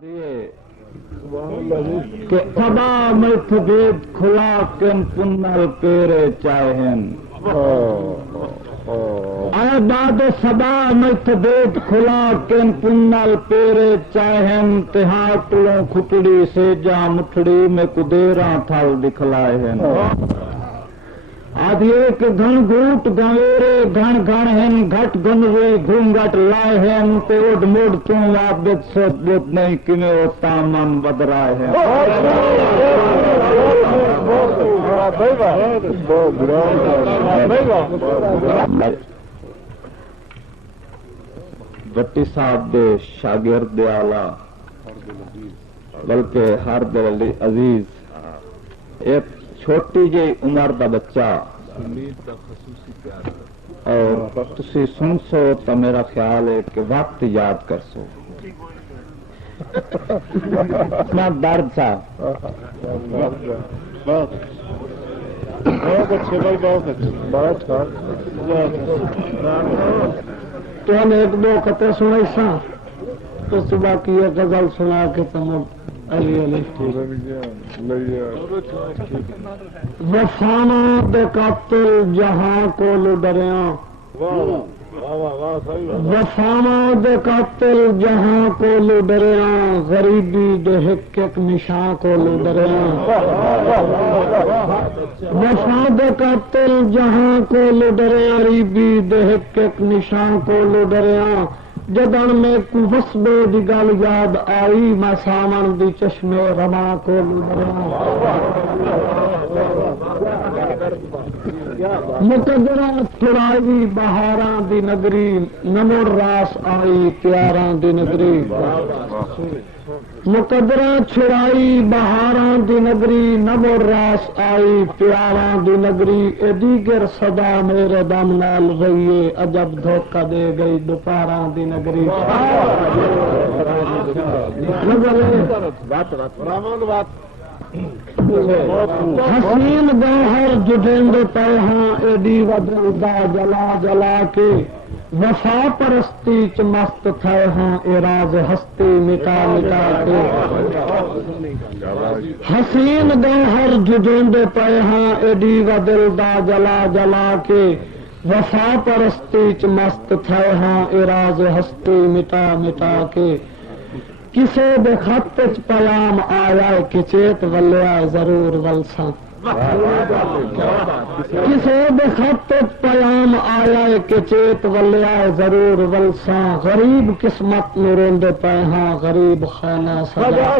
کہ سدا مت بید کھلا کن پنل پیرے چاہن اے باد سدا مت بید کھلا کن پنل پیرے چاہن تہاں ٹلوں کھٹڑی سے جا مٹھڑی میں کدیراں تھل دکھلائے ہیں آدھی ایک گھن گھوٹ گنویرے گھن گھن ہیں گھٹ گنوے گھونگٹ لائے ہیں تے اڈ مڈ توں عابد سوت بوت نہیں کمیں وہ تامن بدرائے ہیں بٹی صاحب دے شاگرد آلہ بلکہ ہر دل عزیز ایک چھوٹی جی عمر دا بچہ اور تسی سن سو تو میرا خیال ہے کہ وقت یاد کر سو اتنا درد تھا بہت اچھے بھائی بہت اچھے تو ہم ایک دو قطعے سنائی سا تو صبح کی یہ غزل سنا کے تم علی علی وفانا دے قاتل جہاں کو لڈریاں وفانا دے قاتل جہاں کو لڈریاں غریبی دے حق ایک نشاں کو لڈریاں وفا دے قاتل جہاں کو لڈریاں غریبی دے حق ایک نشاں کو لڈریاں جدن میں کو وسبے دی گل یاد آئی میں سامن دی چشمے رما کو لڈریاں مقدرہ چھڑائی بہاراں دی نگری نمر راس آئی پیاراں دی نگری مقدرہ چھڑائی بہاراں دی نگری نمر راس آئی پیاراں دی نگری اے دیگر صدا میرے دم نال گئیے عجب دھوکہ دے گئی دوپہراں دی نگری حسین گوہر جڈینڈ پے ہاں ایڈی ودردا جلا جلا کے وفا پرستی چ مست تھے ہاں اراز ہستی مٹا مٹا کے حسین گوہر جڈینڈ پے ہاں ایڈی ودردا جلا جلا کے وفا پرستی چ مست تھے ہاں اراز ہستی مٹا مٹا کے کسے دے خط چ پیام آیا کہ چیت ولیا ضرور ولساں کسے دے خط چ پیام آیا کہ چیت ولیا ضرور ولساں غریب قسمت نو روندے پے ہاں غریب خانہ سجا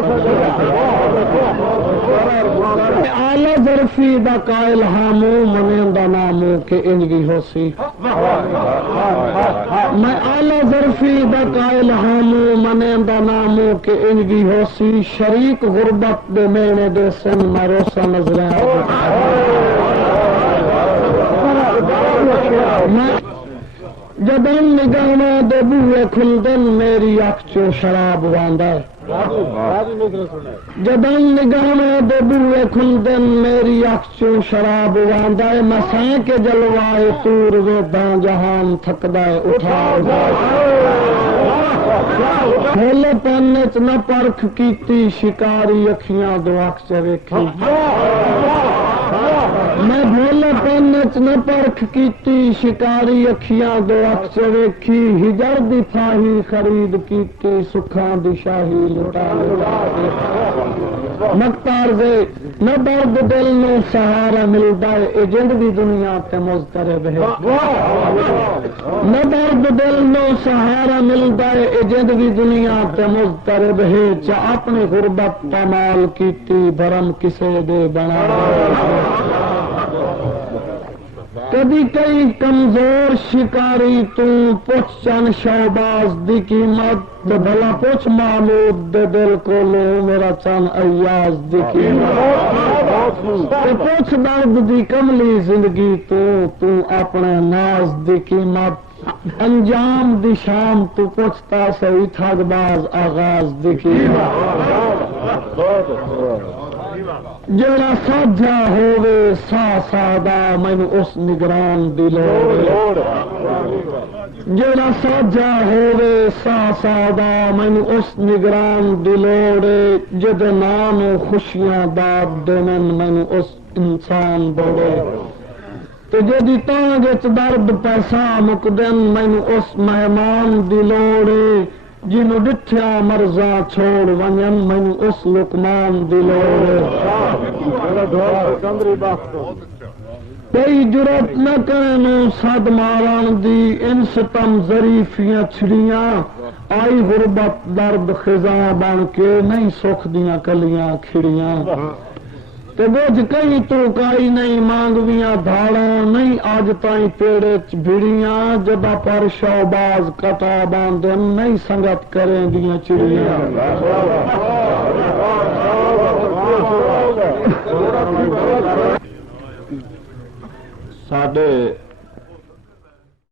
آلہ ظرفی دا قائل ہامو منیندا نامو کہ انج بھی ہو سی میں آلہ ظرفی دا قائل ہامو منیندا نامو کہ انج بھی ہو سی شریک غربت دے مینے دے سن مروسا نظریں جدن نگاہاں دے بوئے کھلدن میری اکھ چوں شراب واندا ہے جدن نگاہاں دے بوئے کھلدن میری اکھ چوں شراب واندا ہے مساں کے جلوائے تور ویداں جہان تھکدا ہے اٹھا کھولے پہنے چ نہ پرکھ کیتی شکاری اکھیاں دو اکھ چ ویکھی میں بھولے پہنے چ نہ پرکھ کیتی شکاری اکھیاں دو اکھ چ ویکھی ہجر دی پھاہی خرید کیتی سکھاں دی شاہی لٹا مختار دے نہ درد دل نو سہارا ملدا ہے اے جند دی دنیا تے مضطرب ہے نہ درد دل نو سہارا ملدا ہے اے جند دی دنیا تے مضطرب ہے چا اپنی غربت پامال کیتی بھرم کسے دے بنا کبھی کئی کمزور شکاری تو پوچھ چن شہباز دی قیمت بھلا پوچھ محمود دے دل کو لو میرا چن ایاز دی قیمت پوچھ درد دی کملی زندگی تو اپنے ناز دی قیمت انجام دی شام تو پوچھتا سہی ٹھگ باز آغاز دی قیمت جڑا ساجا ہووے سا سادا مینوں اس نگران دی لوڑ جڑا ساجا ہووے سا سادا مینوں اس نگران دی لوڑ جد نام خوشیاں داد دینن مینوں اس انسان دوڑے تے جدی تانگ وچ درد پیسہ مک دین مینوں اس مہمان دی لوڑ جنوں ڈٹھیا مرزاں چھوڑ ونجن مینوں اس لقمان دی لوڑ کوئی جرت نہ کرے سد مارن دی ان ستم ظریفیاں چھڑیاں آئی غربت درد خزاں بن کے نہیں سکھ دیاں کلیاں کھڑیاں تے بوجھ کئی تو کائی نہیں مانگویاں دھاڑاں نہیں آج تائیں پیڑے بھڑیاں جدا پر شوباز کٹا باندھن نہیں سنگت کریں دیاں چڑیاں ساڈے